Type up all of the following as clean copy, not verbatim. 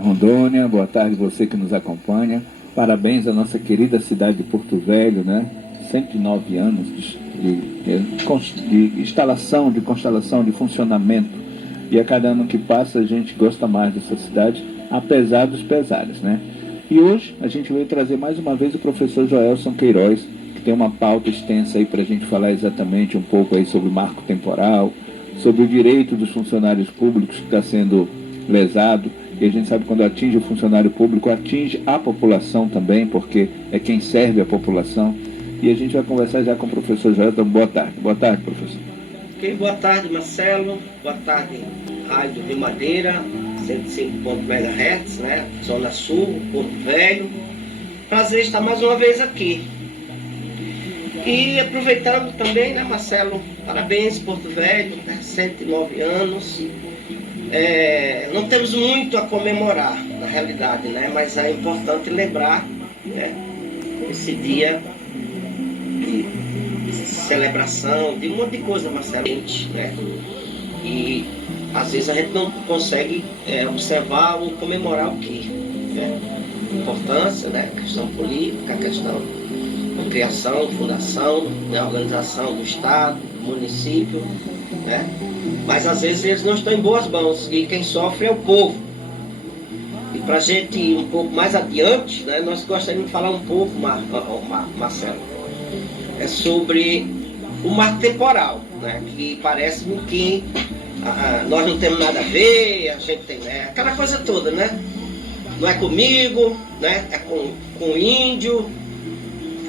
Rondônia, boa tarde você que nos acompanha. Parabéns à nossa querida cidade de Porto Velho, né? 109 anos de instalação, de constelação, de funcionamento. E a cada ano que passa a gente gosta mais dessa cidade, apesar dos pesares, né? E hoje a gente veio trazer mais uma vez o professor Joelson Queiroz, que tem uma pauta extensa aí para a gente falar exatamente um pouco aí sobre o marco temporal, sobre o direito dos funcionários públicos que está sendo lesado. E a gente sabe que quando atinge o funcionário público, atinge a população também, porque é quem serve a população. E a gente vai conversar já com o professor Joelson. Boa tarde. Boa tarde, professor. Ok, boa tarde, Marcelo. Boa tarde, Rádio de Madeira, 105 MHz, né? Zona Sul, Porto Velho. Prazer estar mais uma vez aqui. E aproveitando também, né, Marcelo? Parabéns, Porto Velho, né, 109 anos. Não temos muito a comemorar, na realidade, né? Mas é importante lembrar, né, esse dia de celebração, de um monte de coisa, Marcelo, né? E às vezes a gente não consegue observar ou comemorar o que, né? Importância, né? A questão política, a questão da criação, fundação, né? Organização do Estado, do município, né? Mas às vezes eles não estão em boas mãos e quem sofre é o povo. E para a gente ir um pouco mais adiante, né, nós gostaríamos de falar um pouco, Marcelo, sobre o marco temporal, né, que parece-me que nós não temos nada a ver, a gente tem, né, aquela coisa toda, né? Não é comigo, né, é com o índio,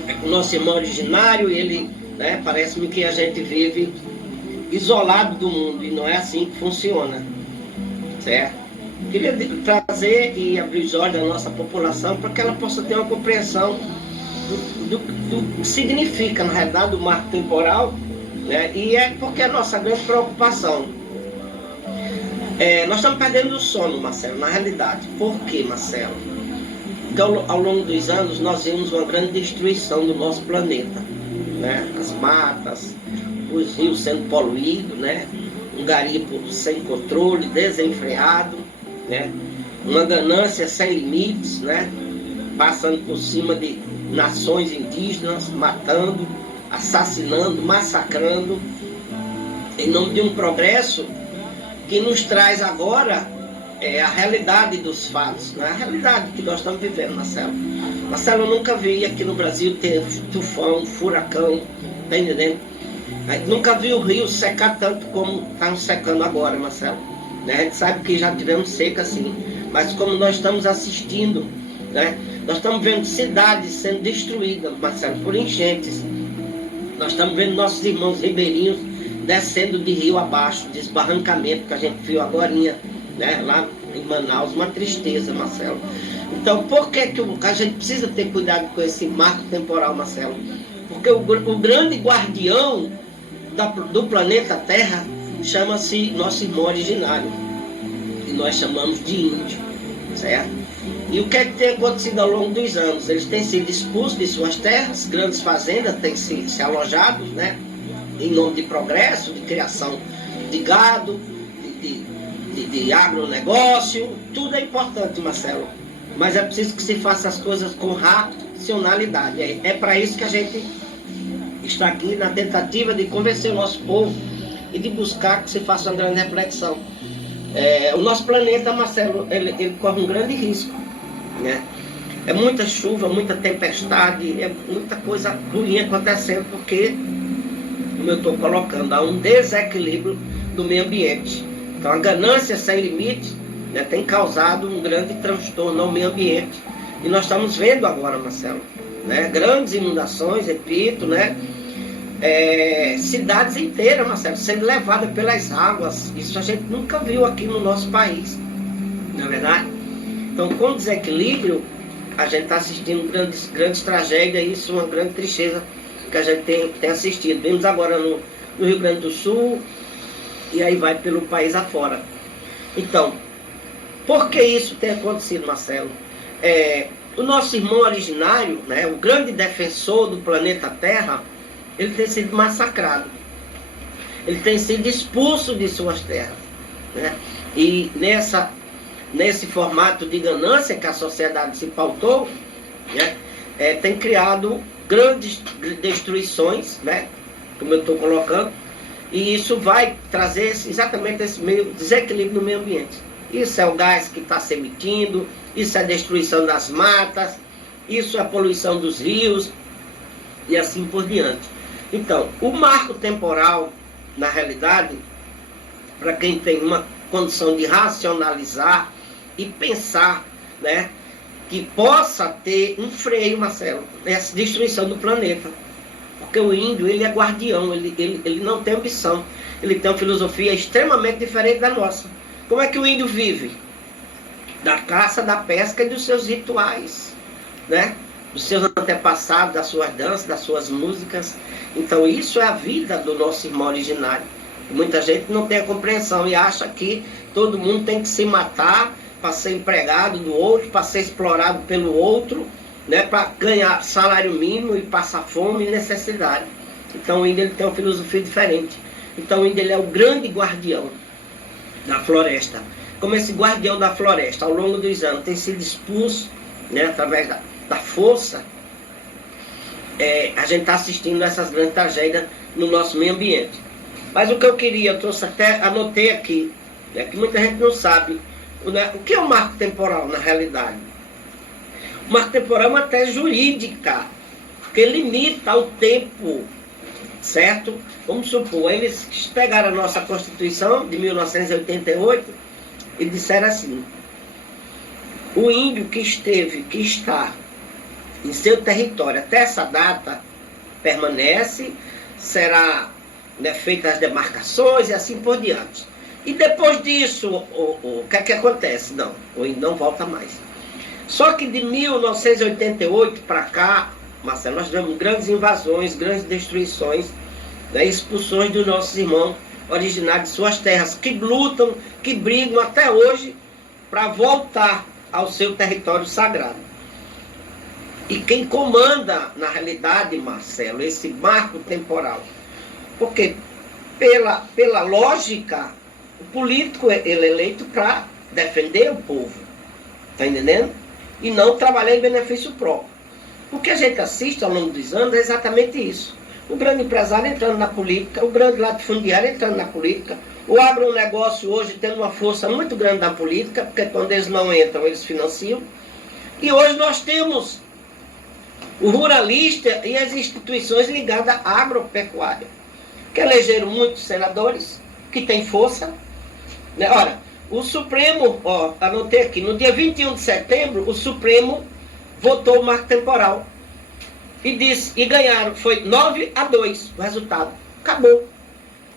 é com o nosso irmão originário, e ele, né, parece-me que a gente vive isolado do mundo, e não é assim que funciona, certo? Queria trazer e abrir os olhos da nossa população para que ela possa ter uma compreensão do que significa, na realidade, o marco temporal, né? E é porque é a nossa grande preocupação. Nós estamos perdendo o sono, Marcelo, na realidade. Por quê, Marcelo? Porque ao longo dos anos nós vimos uma grande destruição do nosso planeta, né? As matas, os rios sendo poluídos, né? Um garimpo sem controle, desenfreado, né? Uma ganância sem limites, né? Passando por cima de nações indígenas, matando, assassinando, massacrando, em nome de um progresso que nos traz agora a realidade dos fatos, né? A realidade que nós estamos vivendo, Marcelo. Marcelo, eu nunca vi aqui no Brasil ter tufão, furacão, tá entendendo? A gente nunca viu o rio secar tanto como estão secando agora, Marcelo. Né? A gente sabe que já tivemos seca assim, mas como nós estamos assistindo, né? Nós estamos vendo cidades sendo destruídas, Marcelo, por enchentes. Nós estamos vendo nossos irmãos ribeirinhos descendo de rio abaixo, desbarrancamento que a gente viu agora, né? Lá em Manaus, uma tristeza, Marcelo. Então, por que a gente precisa ter cuidado com esse marco temporal, Marcelo? Porque o grande guardião do planeta Terra chama-se nosso irmão originário, e nós chamamos de índio, certo? E o que é que tem acontecido ao longo dos anos? Eles têm sido expulsos de suas terras, grandes fazendas têm se alojado, né? Em nome de progresso, de criação de gado, de agronegócio, tudo é importante, Marcelo, mas é preciso que se faça as coisas com racionalidade. É para isso que a gente está aqui na tentativa de convencer o nosso povo e de buscar que se faça uma grande reflexão. O nosso planeta, Marcelo, ele corre um grande risco, né? É muita chuva, muita tempestade, é muita coisa ruim acontecendo, porque, como eu estou colocando, há um desequilíbrio do meio ambiente. Então a ganância sem limite, né, tem causado um grande transtorno ao meio ambiente. E nós estamos vendo agora, Marcelo, né, grandes inundações, repito, né? Cidades inteiras, Marcelo, sendo levadas pelas águas. Isso a gente nunca viu aqui no nosso país, não é verdade? Então, com desequilíbrio, a gente está assistindo grandes tragédias, e isso é uma grande tristeza que a gente tem assistido. Vimos agora no Rio Grande do Sul, e aí vai pelo país afora. Então, por que isso tem acontecido, Marcelo? O nosso irmão originário, né, o grande defensor do planeta Terra, ele tem sido massacrado. Ele tem sido expulso de suas terras, né? E nessa nesse formato de ganância que a sociedade se pautou, né, tem criado grandes destruições, né, como eu estou colocando, e isso vai trazer exatamente esse meio desequilíbrio no meio ambiente. Isso é o gás que está se emitindo, isso é a destruição das matas, isso é a poluição dos rios, e assim por diante. Então, o marco temporal, na realidade, para quem tem uma condição de racionalizar e pensar, né, que possa ter um freio, Marcelo, nessa destruição do planeta. Porque o índio, ele é guardião, ele não tem ambição, ele tem uma filosofia extremamente diferente da nossa. Como é que o índio vive? Da caça, da pesca e dos seus rituais, né? Dos seus antepassados, das suas danças, das suas músicas. Então isso é a vida do nosso irmão originário. Muita gente não tem a compreensão e acha que todo mundo tem que se matar para ser empregado do outro, para ser explorado pelo outro, né, para ganhar salário mínimo e passar fome e necessidade. Então o índio ele tem uma filosofia diferente. Então o índio ele é o grande guardião da floresta. Como esse guardião da floresta, ao longo dos anos, tem sido expulso, né, através da força, a gente está assistindo a essas grandes tragédias no nosso meio ambiente. Mas o que eu queria, eu trouxe até, anotei aqui, né, que muita gente não sabe, né, o que é o marco temporal na realidade. O marco temporal é uma tese jurídica, que limita o tempo, certo? Vamos supor, eles pegaram a nossa Constituição de 1988 e disseram assim: o índio que está em seu território até essa data permanece, será, né, feitas as demarcações e assim por diante. E depois disso, o que é que acontece? Não, o índio não volta mais. Só que de 1988 para cá, Marcelo, nós tivemos grandes invasões, grandes destruições, né, expulsões dos nossos irmãos originários de suas terras, que lutam, que brigam até hoje para voltar ao seu território sagrado. E quem comanda, na realidade, Marcelo, esse marco temporal? Porque, pela lógica, o político ele é eleito para defender o povo, está entendendo? E não trabalhar em benefício próprio. O que a gente assiste ao longo dos anos é exatamente isso. O grande empresário entrando na política, o grande latifundiário entrando na política, o agronegócio hoje tendo uma força muito grande na política, porque quando eles não entram, eles financiam. E hoje nós temos o ruralista e as instituições ligadas à agropecuária, que elegeram muitos senadores, que têm força, né? Ora, o Supremo, anotei aqui, no dia 21 de setembro, o Supremo votou o marco temporal e ganharam, foi 9-2 o resultado. Acabou.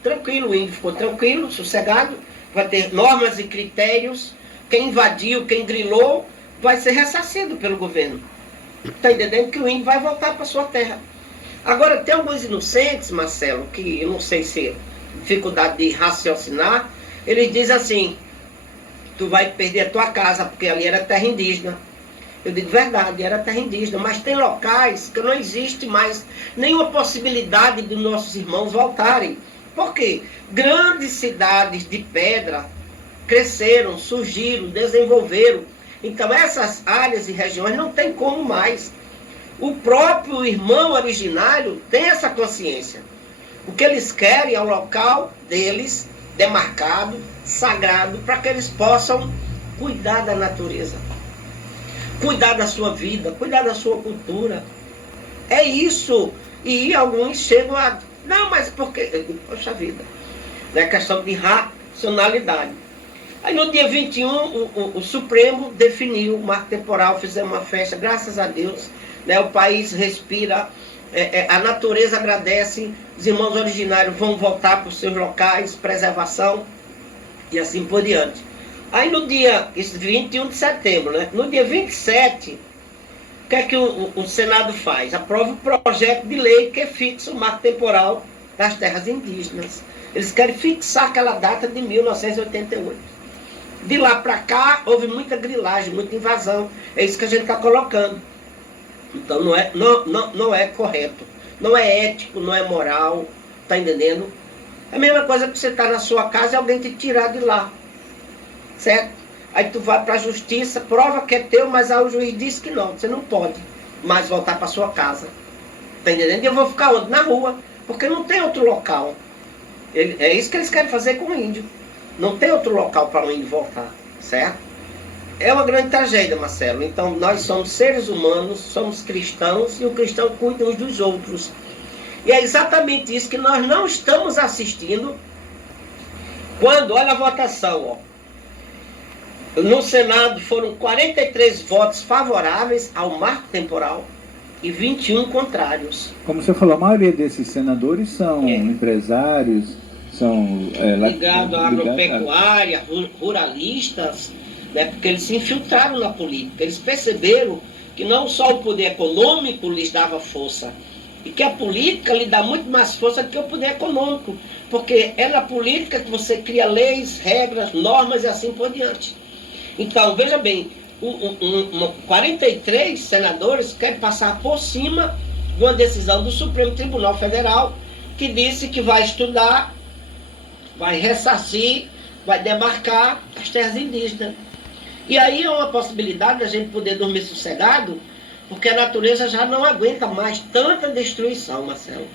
Tranquilo, o índio ficou tranquilo, sossegado, vai ter normas e critérios, quem invadiu, quem grilou, vai ser ressarcido pelo governo. Está entendendo que o índio vai voltar para sua terra. Agora, tem alguns inocentes, Marcelo, que eu não sei se é dificuldade de raciocinar, eles dizem assim: tu vai perder a tua casa, porque ali era terra indígena. Eu digo, verdade, era terra indígena, mas tem locais que não existe mais nenhuma possibilidade de nossos irmãos voltarem. Por quê? Grandes cidades de pedra cresceram, surgiram, desenvolveram. Então essas áreas e regiões não tem como mais. O próprio irmão originário tem essa consciência. O que eles querem é o local deles, demarcado, sagrado, para que eles possam cuidar da natureza, cuidar da sua vida, cuidar da sua cultura. É isso. E alguns chegam a... Não, mas por quê? Poxa vida. É questão de racionalidade. Aí no dia 21, o Supremo definiu o marco temporal, fizemos uma festa, graças a Deus, né, o país respira, a natureza agradece, os irmãos originários vão voltar para os seus locais, preservação e assim por diante. Aí no dia 21 de setembro, né, no dia 27, o que é que o Senado faz? Aprova o projeto de lei que fixa o marco temporal das terras indígenas. Eles querem fixar aquela data de 1988. De lá para cá, houve muita grilagem, muita invasão. É isso que a gente está colocando. Então não é correto. Não é ético, não é moral. Está entendendo? É a mesma coisa que você está na sua casa e alguém te tirar de lá. Certo? Aí tu vai para a justiça, prova que é teu, mas aí o juiz diz que não, você não pode mais voltar para sua casa. Tá entendendo? E eu vou ficar onde? Na rua, porque não tem outro local. É isso que eles querem fazer com o índio. Não tem outro local para o índio voltar, certo? É uma grande tragédia, Marcelo. Então, nós somos seres humanos, somos cristãos, e o cristão cuida uns dos outros. E é exatamente isso que nós não estamos assistindo quando, olha a votação, ó. No Senado foram 43 votos favoráveis ao marco temporal e 21 contrários. Como você falou, a maioria desses senadores são empresários, são ligados à agropecuária, ruralistas, né, porque eles se infiltraram na política. Eles perceberam que não só o poder econômico lhes dava força, e que a política lhe dá muito mais força do que o poder econômico, porque é na política que você cria leis, regras, normas e assim por diante. Então, veja bem, 43 senadores querem passar por cima de uma decisão do Supremo Tribunal Federal que disse que vai estudar, vai ressarcir, vai demarcar as terras indígenas. E aí é uma possibilidade da gente poder dormir sossegado, porque a natureza já não aguenta mais tanta destruição, Marcelo.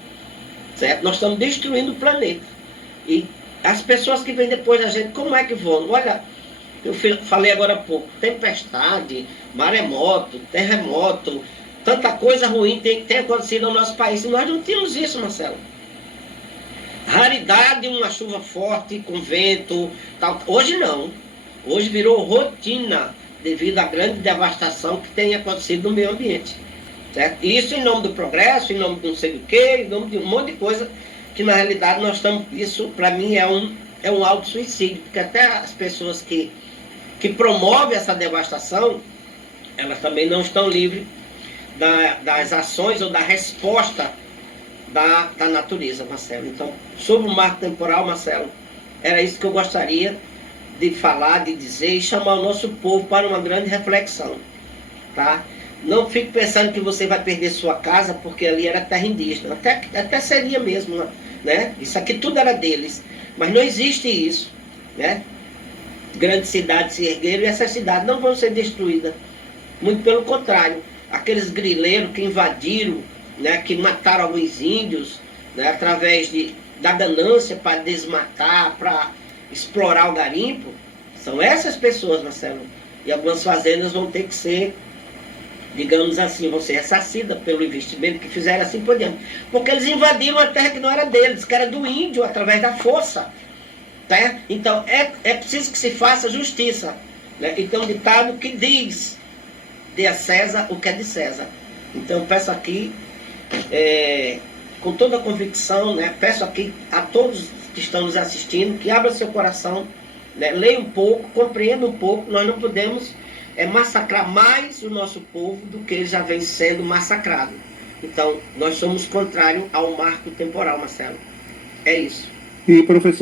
Certo? Nós estamos destruindo o planeta. E as pessoas que vêm depois da gente, como é que vão? Olha, eu falei agora há pouco, tempestade, maremoto, terremoto, tanta coisa ruim tem acontecido no nosso país. E nós não tínhamos isso, Marcelo. Raridade, uma chuva forte, com vento, tal. Hoje não. Hoje virou rotina, devido à grande devastação que tem acontecido no meio ambiente. Certo? Isso em nome do progresso, em nome de não sei do que, em nome de um monte de coisa, que na realidade nós estamos... Isso, para mim, é um auto-suicídio, porque até as pessoas que promovem essa devastação, elas também não estão livres das ações ou da resposta da natureza, Marcelo. Então, sobre o marco temporal, Marcelo, era isso que eu gostaria de falar, de dizer e chamar o nosso povo para uma grande reflexão, tá? Não fique pensando que você vai perder sua casa porque ali era terra indígena, até seria mesmo, né? Isso aqui tudo era deles, mas não existe isso, né? Grandes cidades se ergueram e essas cidades não vão ser destruídas, muito pelo contrário, aqueles grileiros que invadiram, né, que mataram alguns índios, né, através da ganância para desmatar, para explorar o garimpo, são essas pessoas, Marcelo. E algumas fazendas vão ter que ser, digamos assim, vão ser ressarcidas pelo investimento que fizeram assim por diante. Porque eles invadiram a terra que não era deles, que era do índio, através da força. Tá? Então, é preciso que se faça justiça. Né? E tem um ditado que diz: dê a César o que é de César. Então, eu peço aqui, com toda a convicção, né? Peço aqui a todos que estão nos assistindo, que abra seu coração, né? Leia um pouco, compreenda um pouco. Nós não podemos massacrar mais o nosso povo do que ele já vem sendo massacrado. Então, nós somos contrários ao marco temporal, Marcelo. É isso. E, professor,